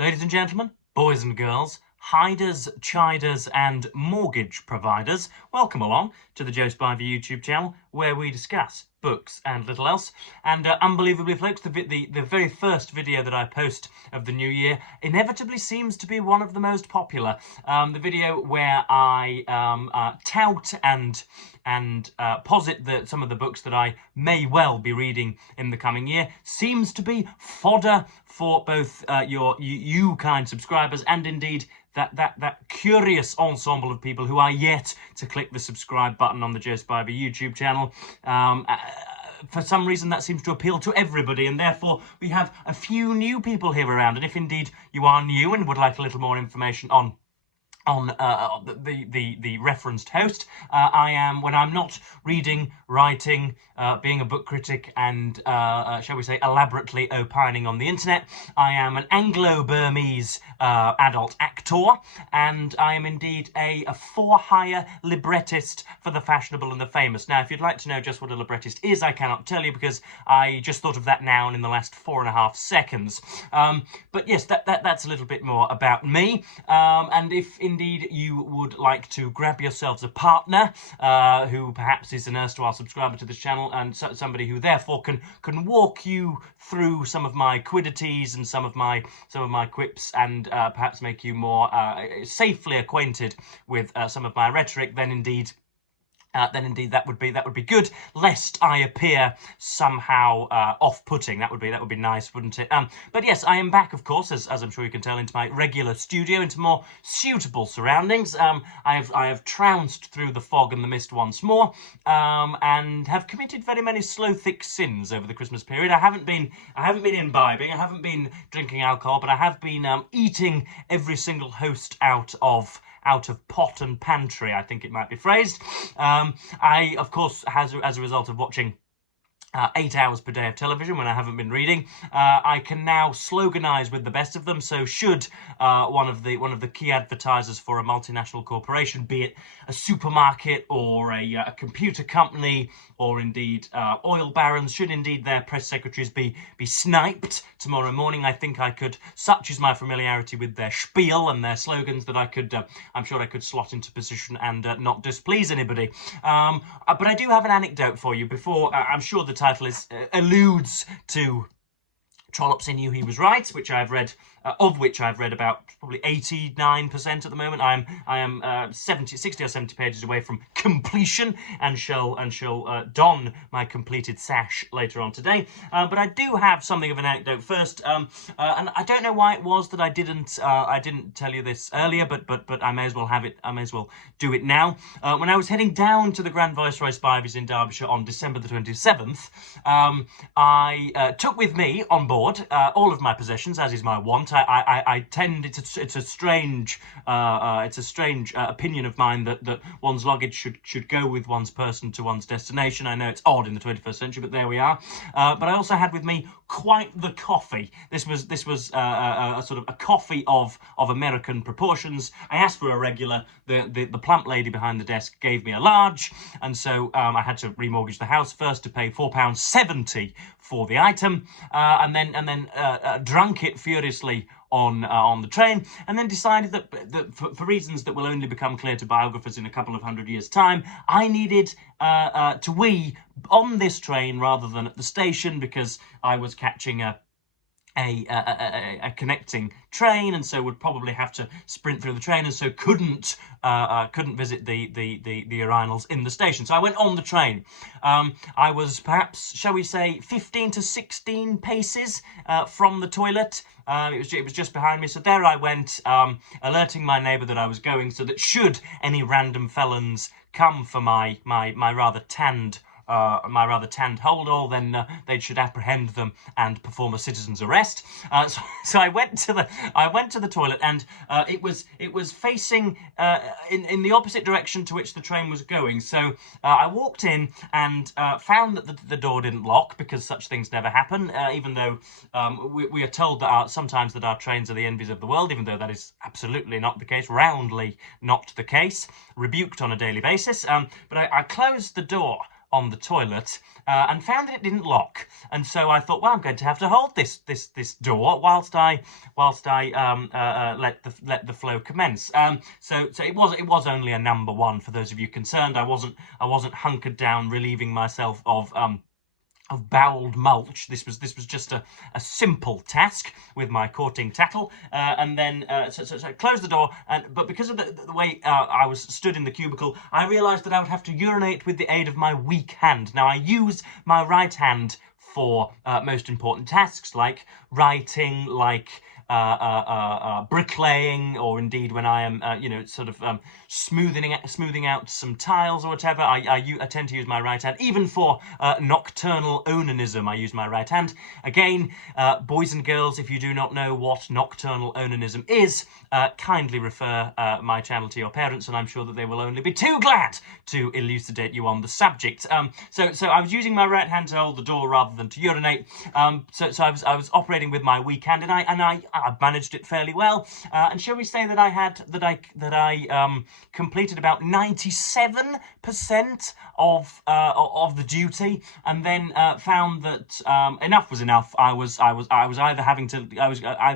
Ladies and gentlemen, boys and girls, hiders, chiders and mortgage providers, welcome along to the Joe Spivey YouTube channel where we discuss books and little else. And unbelievably, folks, the very first video that I post of the new year inevitably seems to be one of the most popular. The video where I tout and posit that some of the books that I may well be reading in the coming year seems to be fodder for both you kind subscribers and indeed that curious ensemble of people who are yet to click the subscribe button on the Joe Spivey YouTube channel. For some reason that seems to appeal to everybody, and therefore we have a few new people here around. And if indeed you are new and would like a little more information on the referenced host, I am, when I'm not reading, writing, being a book critic and, shall we say, elaborately opining on the internet, I am an Anglo-Burmese adult actor, and I am indeed a for-hire librettist for the fashionable and the famous. Now, if you'd like to know just what a librettist is, I cannot tell you because I just thought of that noun in the last 4.5 seconds. But yes, that's a little bit more about me, and if indeed you would like to grab yourselves a partner who perhaps is an erstwhile subscriber to this channel and somebody who therefore can walk you through some of my quiddities and some of my quips and perhaps make you more safely acquainted with some of my rhetoric, then indeed that would be good, lest I appear somehow off-putting. That would be nice, wouldn't it? But yes, I am back, of course, as I'm sure you can tell, into my regular studio, into more suitable surroundings. I have trounced through the fog and the mist once more, and have committed very many slow, thick sins over the Christmas period. I haven't been imbibing, I haven't been drinking alcohol, but I have been eating every single host out of pot and pantry, I think it might be phrased. I, of course, as a result of watching 8 hours per day of television when I haven't been reading, I can now sloganize with the best of them. So should one of the key advertisers for a multinational corporation, be it a supermarket or a computer company or indeed oil barons, should indeed their press secretaries be sniped tomorrow morning, I think I could, such is my familiarity with their spiel and their slogans, that I could, I'm sure I could slot into position and not displease anybody. But I do have an anecdote for you before. I'm sure the title alludes to Trollope's He Knew He Was Right, which I've read, of which I've read about probably 89% at the moment. I am 60 or 70 pages away from completion, and shall don my completed sash later on today. But I do have something of an anecdote first, and I don't know why it was that I didn't tell you this earlier, but I may as well have it. I may as well do it now. When I was heading down to the Grand Viceroy Spivey's in Derbyshire on December the 27th, I took with me on board all of my possessions, as is my wont. I tend, it's a strange opinion of mine that one's luggage should go with one's person to one's destination. I know it's odd in the 21st century, but there we are. But I also had with me quite the coffee. This was a sort of a coffee of American proportions. I asked for a regular. The plump lady behind the desk gave me a large, and so I had to remortgage the house first to pay £4.70 for the item, and then drunk it furiously on the train, and then decided that for reasons that will only become clear to biographers in a couple of 100 years' time, I needed to wee on this train rather than at the station, because I was catching a connecting train, and so would probably have to sprint through the train, and so couldn't visit the urinals in the station. So I went on the train. I was perhaps, shall we say, 15 to 16 paces from the toilet. It was just behind me, so there I went, alerting my neighbour that I was going, so that should any random felons come for my rather tanned hold-all, then they should apprehend them and perform a citizen's arrest. So I went to the toilet, and it was facing in the opposite direction to which the train was going. So I walked in and found that the door didn't lock, because such things never happen. Even though we are told that sometimes our trains are the envies of the world, even though that is absolutely not the case, roundly not the case, rebuked on a daily basis. But I closed the door on the toilet and found that it didn't lock. And so I thought, well, I'm going to have to hold this door whilst I let the flow commence. So it was only a number one for those of you concerned. I wasn't hunkered down relieving myself of bowled mulch. This was just a simple task with my courting tackle, and then so I closed the door. But because of the way I was stood in the cubicle, I realised that I would have to urinate with the aid of my weak hand. Now I use my right hand for most important tasks like writing, like bricklaying, or indeed when I am, smoothing out some tiles or whatever. I tend to use my right hand. Even for nocturnal onanism, I use my right hand. Again, boys and girls, if you do not know what nocturnal onanism is, kindly refer my channel to your parents, and I'm sure that they will only be too glad to elucidate you on the subject. So I was using my right hand to hold the door rather than to urinate. So I was operating with my weak hand, and I managed it fairly well. And shall we say that I completed about 97% of the duty, and then found that enough was enough. I was either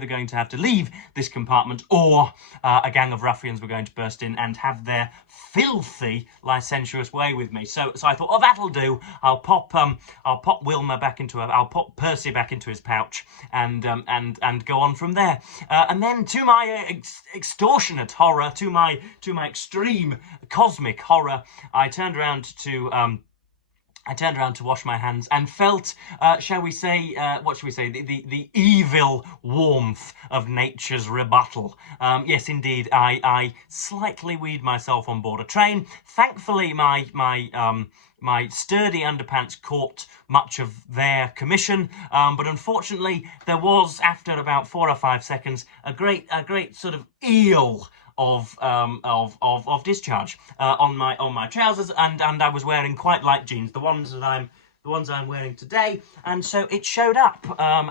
going to have to leave this compartment, or a gang of ruffians were going to burst in and have their filthy, licentious way with me. So I thought, oh, that'll do. I'll pop Percy back into his pouch, and go on from there. And then, to my extortionate horror, to my extreme cosmic horror, I turned around to wash my hands and felt, the evil warmth of nature's rebuttal. Yes, indeed, I slightly weed myself on board a train. Thankfully, my sturdy underpants caught much of their commission, but unfortunately, there was, after about 4 or 5 seconds, a great sort of eel of discharge on my trousers, and I was wearing quite light jeans, the ones I'm wearing today, and so it showed up,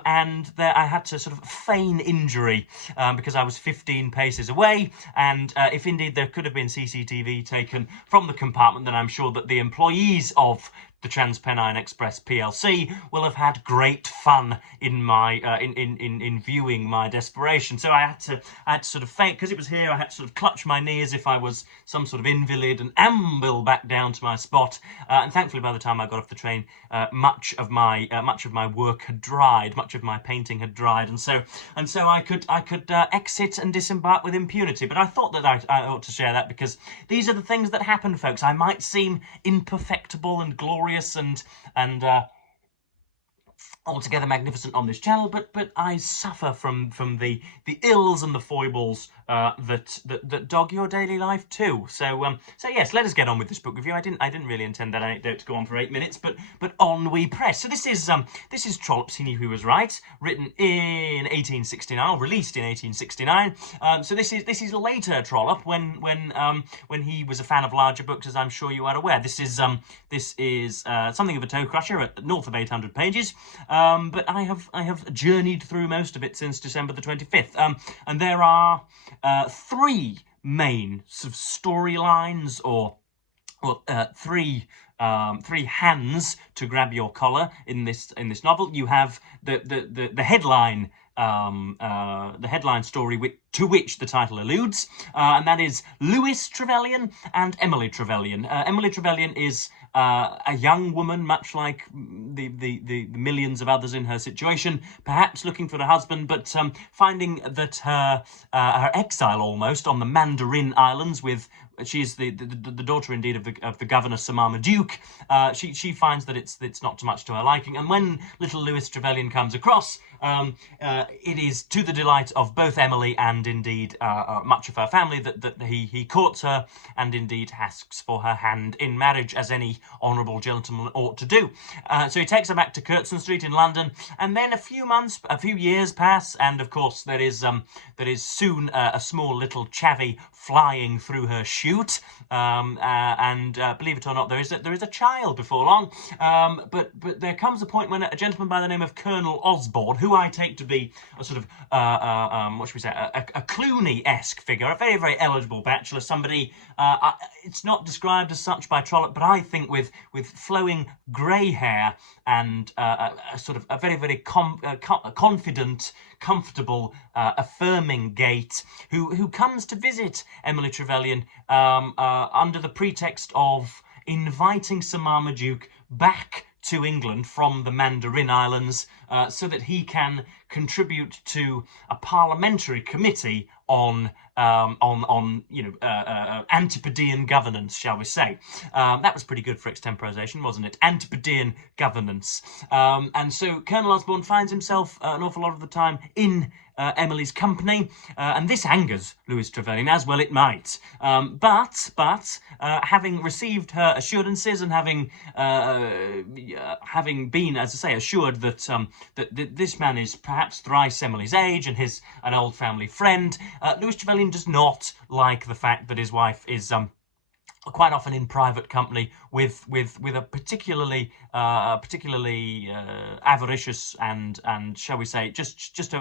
and there I had to sort of feign injury because I was 15 paces away, and if indeed there could have been CCTV taken from the compartment, then I'm sure that the employees of the Transpennine Express PLC will have had great fun in my in viewing my desperation. So I had to sort of feint, because it was here. I had to sort of clutch my knee as if I was some sort of invalid and amble back down to my spot. And thankfully, by the time I got off the train, much of my work had dried, much of my painting had dried, and so I could exit and disembark with impunity. But I thought that I ought to share that, because these are the things that happen, folks. I might seem imperfectible and glorious and altogether magnificent on this channel, but I suffer from the ills and the foibles that dog your daily life too. So yes, let us get on with this book review. I didn't really intend that anecdote to go on for 8 minutes, but on we press. So this is Trollope's He Knew Who Was Right, written in 1869, released in 1869. So this is later Trollope, when he was a fan of larger books, as I'm sure you are aware. This is something of a toe crusher at north of 800 pages. But I have journeyed through most of it since December the 25th. And there are 3 main sort of storylines, or three hands to grab your collar in this novel. You have the headline. The headline story to which the title alludes, and that is Lewis Trevelyan and Emily Trevelyan. Emily Trevelyan is a young woman, much like the millions of others in her situation, perhaps looking for a husband, but finding that her exile almost on the Mandarin Islands she's the daughter indeed of the governor Sir Marmaduke. She finds that it's not too much to her liking, and when little Lewis Trevelyan comes across, it is to the delight of both Emily and indeed much of her family that he courts her and indeed asks for her hand in marriage, as any honourable gentleman ought to do. So he takes her back to Curzon Street in London, and then a few years pass, and of course there is soon a small little chavvy flying through her shoe. anecdote, and believe it or not, there is a child before long. But there comes a point when a gentleman by the name of Colonel Osborne, who I take to be a sort of what should we say, a Clooney-esque figure, a very, very eligible bachelor, somebody. It's not described as such by Trollope, but I think with flowing grey hair and a sort of a very, very confident, comfortable, affirming gait, who comes to visit Emily Trevelyan under the pretext of inviting Sir Marmaduke back to England from the Mandarin Islands so that he can contribute to a parliamentary committee on Antipodean governance, shall we say. That was pretty good for extemporization, wasn't it? Antipodean governance. And so Colonel Osborne finds himself an awful lot of the time in Emily's company, and this angers Lewis Trevelyan, as well it might. But having received her assurances and having been, as I say, assured that that this man is perhaps thrice Emily's age and an old family friend, Lewis Trevelyan does not like the fact that his wife is quite often in private company with a particularly avaricious and shall we say just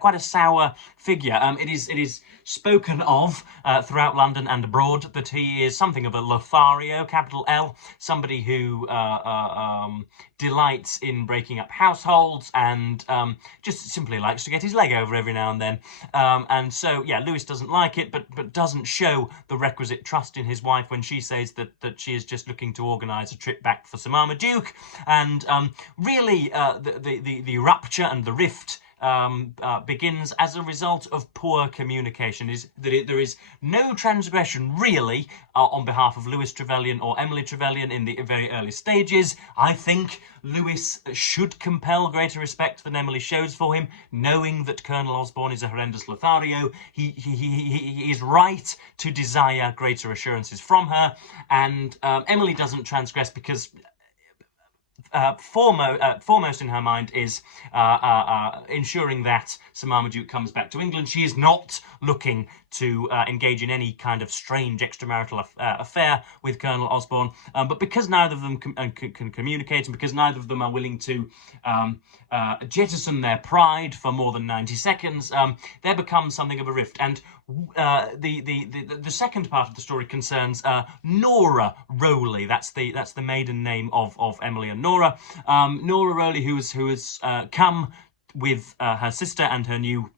quite a sour figure. It is spoken of throughout London and abroad that he is something of a Lothario, capital L, somebody who delights in breaking up households and just simply likes to get his leg over every now and then. And so, yeah, Lewis doesn't like it, but doesn't show the requisite trust in his wife when she says that she is just looking to organise a trip back for Sir Marmaduke. And really, the rupture and the rift begins as a result of poor communication. There is no transgression really on behalf of Lewis Trevelyan or Emily Trevelyan in the very early stages. I think Lewis should compel greater respect than Emily shows for him, knowing that Colonel Osborne is a horrendous Lothario. He is right to desire greater assurances from her, and Emily doesn't transgress because foremost in her mind is ensuring that Sir Marmaduke comes back to England. She is not looking to engage in any kind of strange extramarital affair with Colonel Osborne. But because neither of them can communicate, and because neither of them are willing to jettison their pride for more than 90 seconds, there becomes something of a rift. And the second part of the story concerns Nora Rowley. That's the maiden name of Emily and Nora. Nora Rowley, who has come with her sister and her new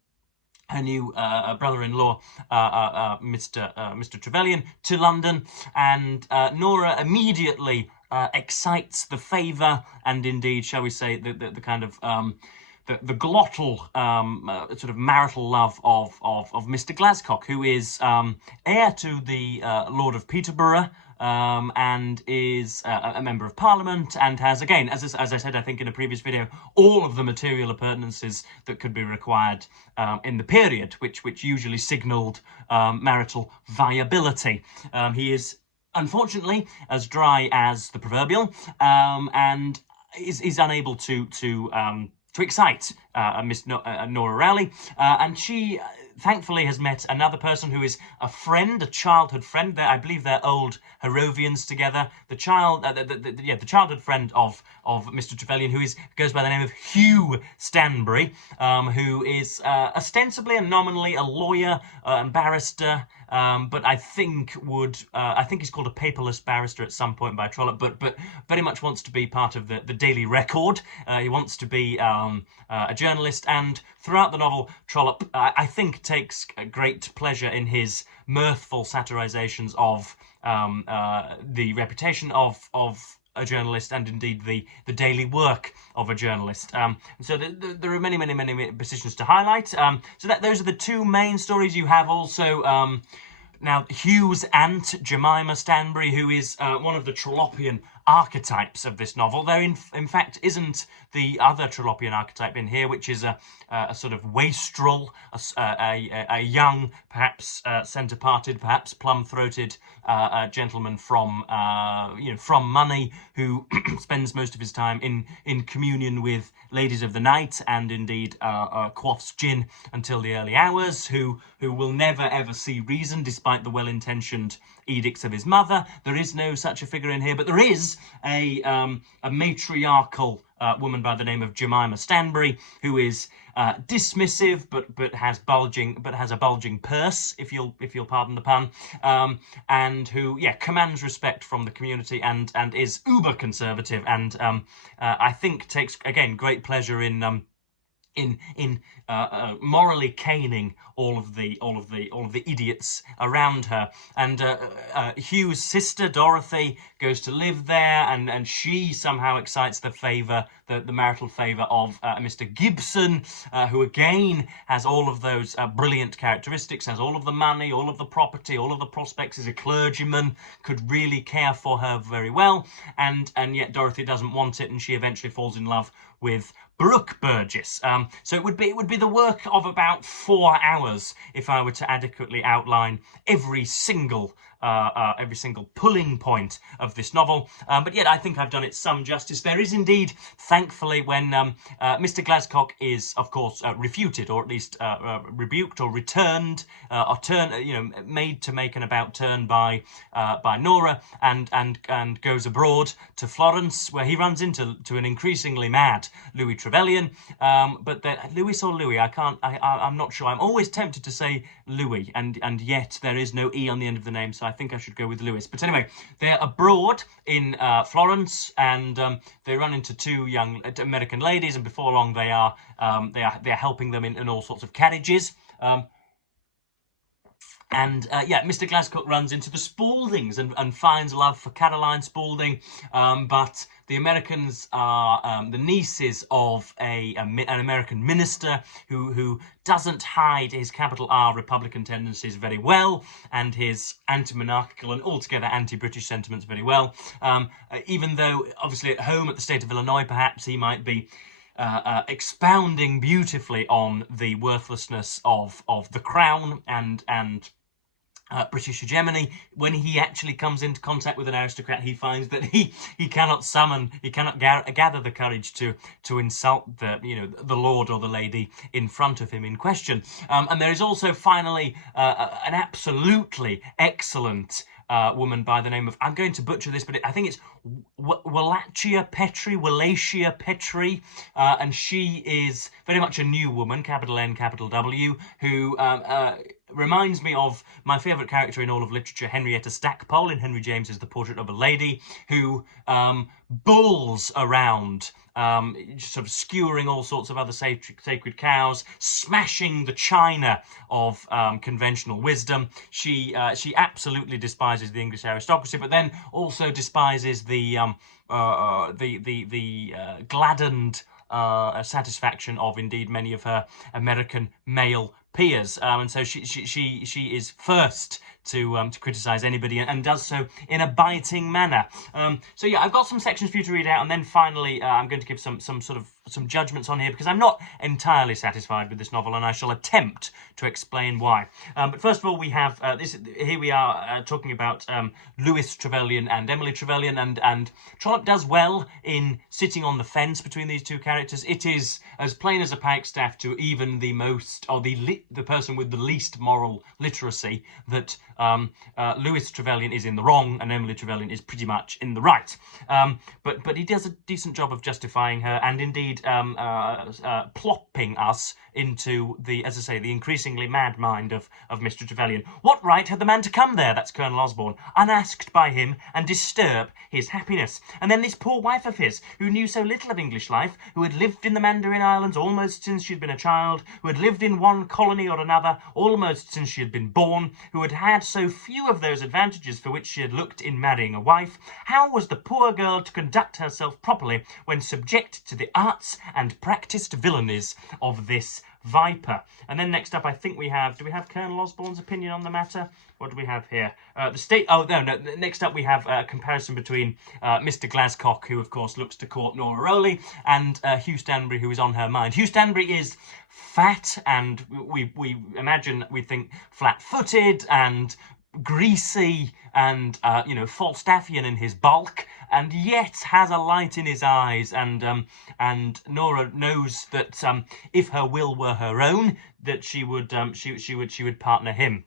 brother-in-law, Mr. Trevelyan, to London, and Nora immediately excites the favour and indeed, shall we say, the kind of the glottal sort of marital love of Mr. Glascock, who is heir to the Lord of Peterborough, and is a member of Parliament, and has, again, as I said, I think in a previous video, all of the material appurtenances that could be required in the period, which usually signalled marital viability. He is, unfortunately, as dry as the proverbial, and is unable to excite Miss Nora Rowley, and she thankfully has met another person who is a friend, a childhood friend. I believe they're old Harrovians together. The childhood friend of Mr. Trevelyan, who goes by the name of Hugh Stanbury, who is ostensibly and nominally a lawyer and barrister, but I think he's called a paperless barrister at some point by Trollope, but very much wants to be part of the Daily Record. He wants to be a journalist, and throughout the novel, Trollope, I think, takes great pleasure in his mirthful satirizations of the reputation of a journalist and indeed the daily work of a journalist. So there are many positions to highlight. So those are the two main stories. You have also now Hugh's aunt, Jemima Stanbury, who is one of the Trollopian archetypes of this novel. There, in fact, isn't the other Trollopian archetype in here, which is a sort of wastrel, a young, perhaps centre-parted, perhaps plum-throated gentleman from from money, who spends most of his time in communion with ladies of the night, and indeed quaffs gin until the early hours, who will never ever see reason despite the well-intentioned edicts of his mother. There is no such a figure in here, but there is a matriarchal woman by the name of Jemima Stanbury, who is dismissive but has a bulging purse, if you'll pardon the pun, and who commands respect from the community and is uber conservative, and I think takes again great pleasure in morally caning all of the idiots around her. And Hugh's sister Dorothy goes to live there, and she somehow excites the marital favour of Mr. Gibson, who again has all of those brilliant characteristics, has all of the money, all of the property, all of the prospects, is a clergyman, could really care for her very well, and yet Dorothy doesn't want it, and she eventually falls in love with Brooke Burgess. So it would be the work of about 4 hours if I were to adequately outline every single pulling point of this novel, but yet I think I've done it some justice. There is indeed, thankfully, when Mr. Glascock is, of course, refuted, or at least rebuked, or returned, or made to make an about turn by Nora, and goes abroad to Florence, where he runs into an increasingly mad Louis Trevelyan. But Louis or Louis, I'm not sure. I'm always tempted to say Louis, and yet there is no E on the end of the name, so I think I should go with Lewis. But anyway, they're abroad in Florence, and they run into two young American ladies, and before long they're helping them in all sorts of carriages. Mr. Glascock runs into the Spaldings and finds love for Caroline Spalding, but the Americans are the nieces of an American minister who doesn't hide his capital R Republican tendencies very well, and his anti-monarchical and altogether anti-British sentiments very well, even though obviously at home at the state of Illinois perhaps he might be expounding beautifully on the worthlessness of the crown and British hegemony. When he actually comes into contact with an aristocrat, he finds that he cannot gather the courage to insult the lord or the lady in front of him in question. And there is also finally an absolutely excellent woman by the name of, I'm going to butcher this, but I think it's Wallachia Petri, and she is very much a new woman, capital N, capital W, who reminds me of my favourite character in all of literature, Henrietta Stackpole, in Henry James's The Portrait of a Lady, who bulls around, sort of skewering all sorts of other sacred cows, smashing the china of conventional wisdom. She absolutely despises the English aristocracy, but then also despises the gladdened satisfaction of indeed many of her American male peers, and so she is first to criticise anybody, and does so in a biting manner. So yeah, I've got some sections for you to read out, and then finally I'm going to give some judgments on here, because I'm not entirely satisfied with this novel, and I shall attempt to explain why. But first of all, we have here we are talking about Louis Trevelyan and Emily Trevelyan, and Trollope does well in sitting on the fence between these two characters. It is as plain as a pikestaff to even the most, or the person with the least moral literacy, that Louis Trevelyan is in the wrong and Emily Trevelyan is pretty much in the right. But he does a decent job of justifying her, and indeed plopping us into the, as I say, the increasingly mad mind of Mr. Trevelyan. What right had the man to come there, that's Colonel Osborne, unasked by him, and disturb his happiness? And then this poor wife of his, who knew so little of English life, who had lived in the Mandarin Islands almost since she'd been a child, who had lived in one colony or another almost since she had been born, who had had so few of those advantages for which she had looked in marrying a wife, how was the poor girl to conduct herself properly when subject to the arts and practised villainies of this viper. And then next up, I think we have, do we have Colonel Osborne's opinion on the matter? What do we have here? Next up we have a comparison between Mr. Glascock, who of course looks to court Nora Rowley, and Hugh Stanbury, who is on her mind. Hugh Stanbury is fat, and we think flat-footed and greasy and Falstaffian in his bulk, and yet has a light in his eyes, and Nora knows that if her will were her own, that she would partner him.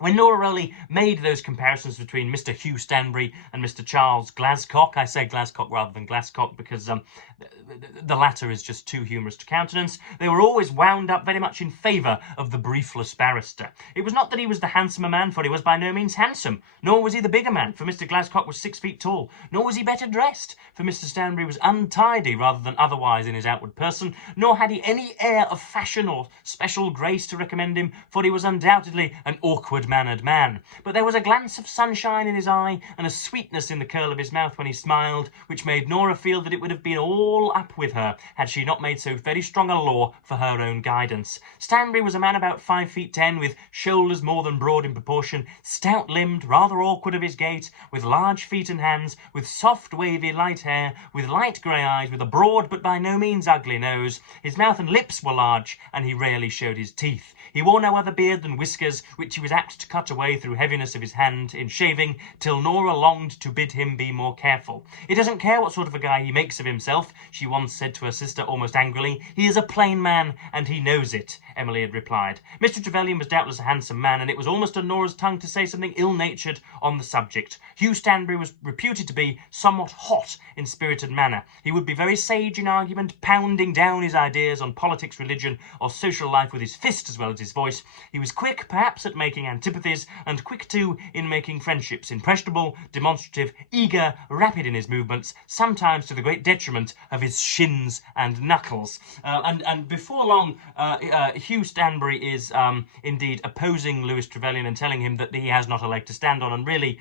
When Nora Rowley made those comparisons between Mr. Hugh Stanbury and Mr. Charles Glascock, I say Glascock rather than Glascock because the latter is just too humorous to countenance, they were always wound up very much in favour of the briefless barrister. It was not that he was the handsomer man, for he was by no means handsome, nor was he the bigger man, for Mr. Glascock was 6 feet tall, nor was he better dressed, for Mr. Stanbury was untidy rather than otherwise in his outward person, nor had he any air of fashion or special grace to recommend him, for he was undoubtedly an awkward-mannered man. But there was a glance of sunshine in his eye and a sweetness in the curl of his mouth when he smiled, which made Nora feel that it would have been all up with her had she not made so very strong a law for her own guidance. Stanbury was a man about 5 feet 10, with shoulders more than broad in proportion, stout-limbed, rather awkward of his gait, with large feet and hands, with soft, wavy, light hair, with light grey eyes, with a broad but by no means ugly nose. His mouth and lips were large, and he rarely showed his teeth. He wore no other beard than whiskers, which he was apt to cut away through heaviness of his hand in shaving, till Nora longed to bid him be more careful. He doesn't care what sort of a guy he makes of himself, she once said to her sister almost angrily. He is a plain man, and he knows it, Emily had replied. Mr. Trevelyan was doubtless a handsome man, and it was almost on Nora's tongue to say something ill-natured on the subject. Hugh Stanbury was reputed to be somewhat hot in spirit and manner. He would be very sage in argument, pounding down his ideas on politics, religion, or social life with his fist as well as his voice. He was quick, perhaps, at making antipathies, and quick, too, in making friendships, impressionable, demonstrative, eager, rapid in his movements, sometimes to the great detriment of his shins and knuckles. And before long, Hugh Stanbury is indeed opposing Lewis Trevelyan and telling him that he has not a leg to stand on, and really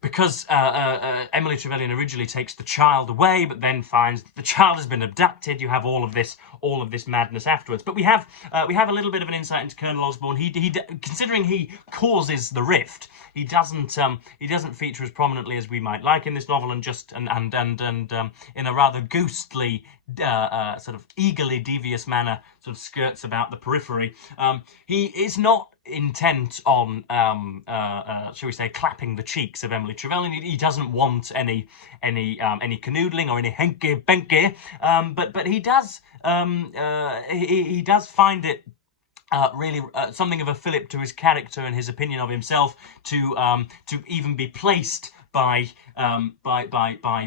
because Emily Trevelyan originally takes the child away, but then finds that the child has been abducted. You have all of this madness afterwards. But we have a little bit of an insight into Colonel Osborne. He considering he causes the rift, he doesn't feature as prominently as we might like in this novel, and in a rather ghostly, sort of eagerly devious manner, sort of skirts about the periphery. He is not intent on, shall we say, clapping the cheeks of Emily Trevelyan. He doesn't want any canoodling or any henke-benke, but he does he does find it really something of a fillip to his character and his opinion of himself to even be placed by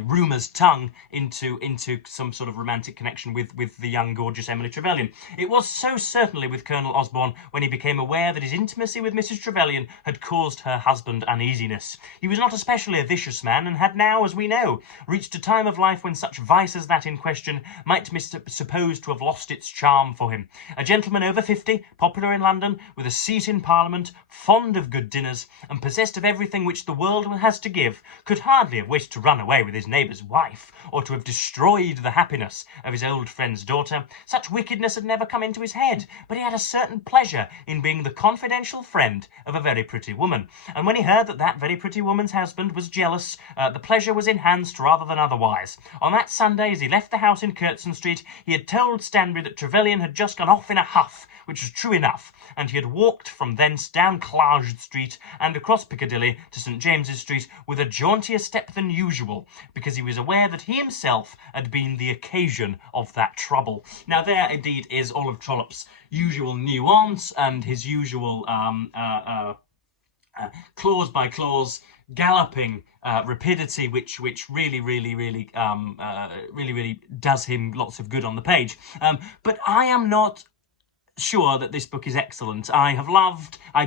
rumour's tongue into some sort of romantic connection with the young, gorgeous Emily Trevelyan. It was so certainly with Colonel Osborne when he became aware that his intimacy with Mrs. Trevelyan had caused her husband uneasiness. He was not especially a vicious man, and had now, as we know, reached a time of life when such vice as that in question might be supposed to have lost its charm for him. A gentleman over 50, popular in London, with a seat in Parliament, fond of good dinners, and possessed of everything which the world has to give, could hardly have wished to run away with his neighbour's wife, or to have destroyed the happiness of his old friend's daughter. Such wickedness had never come into his head, but he had a certain pleasure in being the confidential friend of a very pretty woman, and when he heard that that very pretty woman's husband was jealous, the pleasure was enhanced rather than otherwise. On that Sunday, as he left the house in Curtston Street, he had told Stanbury that Trevelyan had just gone off in a huff, which was true enough, and he had walked from thence down Clarges Street and across Piccadilly to St. James's Street with a jauntier step than usual, because he was aware that he himself had been the occasion of that trouble. Now there indeed is all of Trollope's usual nuance and his usual clause by clause galloping rapidity, which really does him lots of good on the page. But I am not sure that this book is excellent. I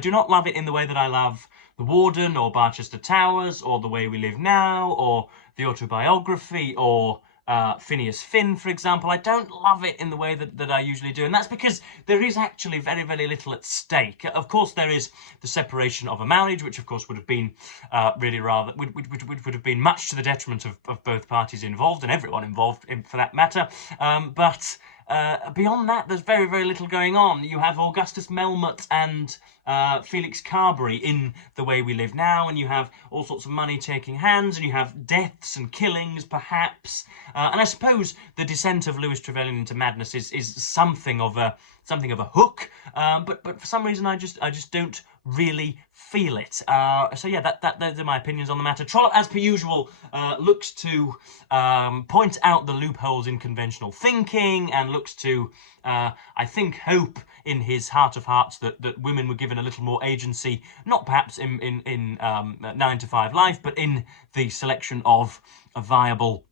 do not love it in the way that I love The Warden or Barchester Towers or The Way We Live Now or The Autobiography or Phineas Finn, for example. I don't love it in the way that I usually do, and that's because there is actually very, very little at stake. Of course, there is the separation of a marriage, which of course would have been would have been much to the detriment of both parties involved and everyone involved for that matter. But beyond that, there's very, very little going on. You have Augustus Melmoth and Felix Carberry in The Way We Live Now, and you have all sorts of money changing hands, and you have deaths and killings, perhaps. And I suppose the descent of Louis Trevelyan into madness is something of a hook, but for some reason I just don't really feel it. So yeah, those are my opinions on the matter. Trollope, as per usual, looks to point out the loopholes in conventional thinking, and looks to, I think, hope in his heart of hearts that women were given a little more agency, not perhaps in 9 to 5 life, but in the selection of a viable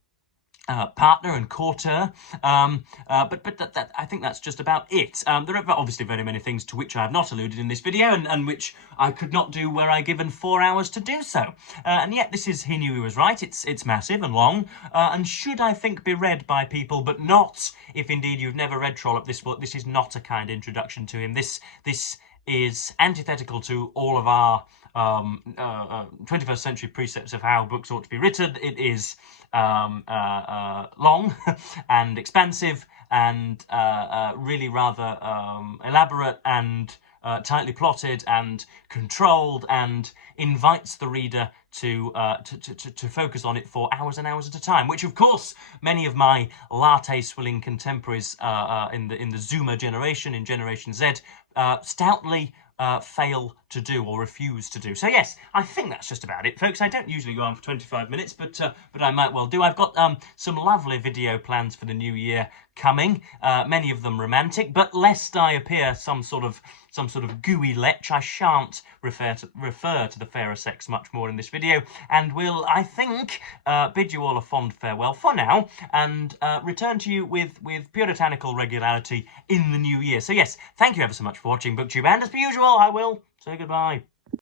partner and courtier, but I think that's just about it. There are obviously very many things to which I have not alluded in this video, and which I could not do were I given 4 hours to do so. And yet this is He Knew He Was Right. It's massive and long, and should, I think, be read by people, but not if indeed you've never read Trollope. This is not a kind introduction to him. This is antithetical to all of our 21st century precepts of how books ought to be written. It is long and expansive and really rather elaborate and tightly plotted and controlled, and invites the reader to focus on it for hours and hours at a time, which of course many of my latte-swilling contemporaries in the Zoomer generation, in Generation Z, stoutly fail to do or refuse to do. So yes, I think that's just about it, folks. I don't usually go on for 25 minutes, but I might well do. I've got some lovely video plans for the new year coming, many of them romantic, but lest I appear some sort of gooey lech, I shan't refer to the fairer sex much more in this video, and will, I think, bid you all a fond farewell for now, and return to you with puritanical regularity in the new year. So yes, thank you ever so much for watching BookTube, and as per usual, I will say goodbye.